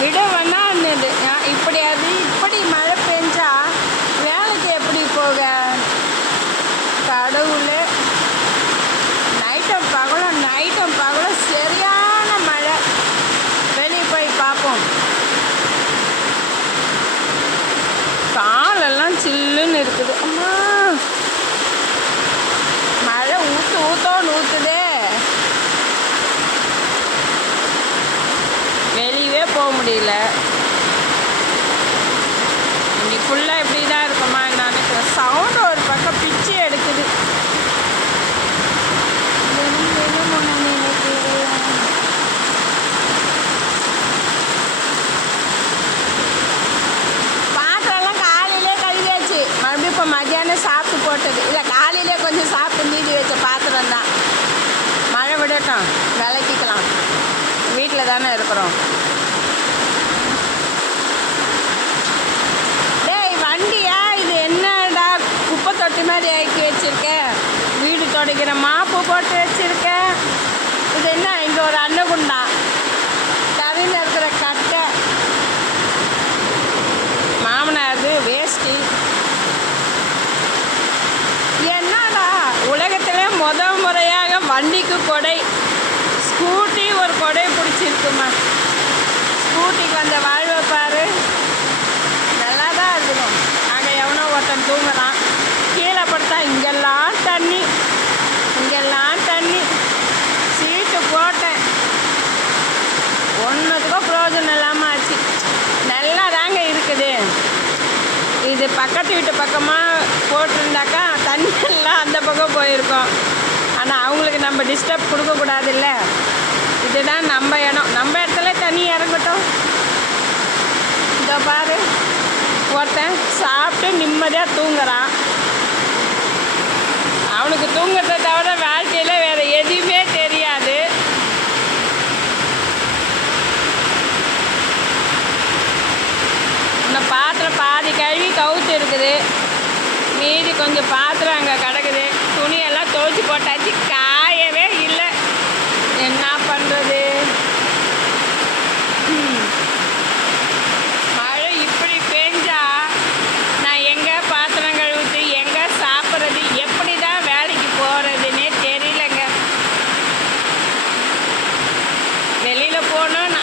விடுவேன்னான்னுது. இப்படி அது இப்படி மழை பெஞ்சா வேலைக்கு எப்படி போக? கடவுளே, நைட்டும் பகலும் சரியான மழை. வெளியே போய் பார்ப்போம். காலெல்லாம் சில்லுன்னு இருக்குது. அம்மா, மழை ஊத்தோன்னு ஊற்றுதே. வெளியவே போக முடியல. இன்னைக்கு ஃபுல்லாக இப்படி தான் இருக்குமா நினைக்கிறேன். சவுண்டு ஒரு பக்கம் பிச்சு எடுக்குது. பாத்திரம்லாம் காலையிலே கழுவியாச்சு. மறுபடியும் இப்போ மத்தியானம் சாப்பிட்டு போட்டது. இல்லை, காலையிலே கொஞ்சம் சாப்பிட்டு மீதி வச்ச பாத்திரம் தான். மழை விடட்டும், விளக்கிக்கலாம். வீட்டில் தானே இருக்கிறோம். டேய் வண்டியா, இது என்னடா குப்பை தொட்டி மாதிரி ஆக்கி வச்சுருக்கேன். வீடு துடைக்கிற மாப்பு போட்டு வச்சுருக்கேன். இது என்ன, இங்கே ஒரு அன்னகுண்டா, தரையில் இருக்கிற கட்டை, மாமனார் வேஷ்டி. என்னடா உலகத்திலே முறையாக வண்டிக்கு கொடை. ஸ்கூட்டி ஒரு கொடை பிடிச்சிருக்குமா. ஸ்கூட்டிக்கு வந்த வாழ்வை பாரு, நல்லா தான் இருக்கணும். அங்கே எவனோ ஒருத்தன் தூங்குறான். கீழே படுத்தா இங்கெல்லாம் தண்ணி. சீட்டு போட்டேன், ஒன்றுத்துக்கும் பிரயோஜனம் இல்லாமல் ஆச்சு. நல்லா தாங்க இருக்குது. இது பக்கத்து வீட்டு பக்கமாக போட்டிருந்தாக்கா தண்ணி எல்லாம் அந்த பக்கம் போயிருக்கோம். ஆனால் அவங்களுக்கு நம்ம டிஸ்டர்ப் கொடுக்கக்கூடாதுல்ல. இதுதான் நம்ம இடம். நம்ம இடத்துல தண்ணி இறங்கட்டும். இதோ பாரு, ஒருத்தன் சாப்பிட்டு நிம்மதியாக தூங்குறான். அவனுக்கு தூங்குறத தவிர வாழ்க்கையில் வேறு எதுவுமே தெரியாது. இந்த பாத்திரம் பாதி கழுவி கவுத்து இருக்குது. மீதி கொஞ்சம் பாத்திரம் அங்கே கிடக்குது. துணியெல்லாம் துவைச்சி போட்டாச்சு, காயவே இல்லை. என்ன பண்ணுறது? மழை இப்படி பெஞ்சா நான் எங்கே பாத்திரம் கழுவிட்டு எங்கே சாப்பிட்றது, எப்படி தான் வேலைக்கு போகிறதுன்னே தெரியலங்க. வெளியில் போகணும்.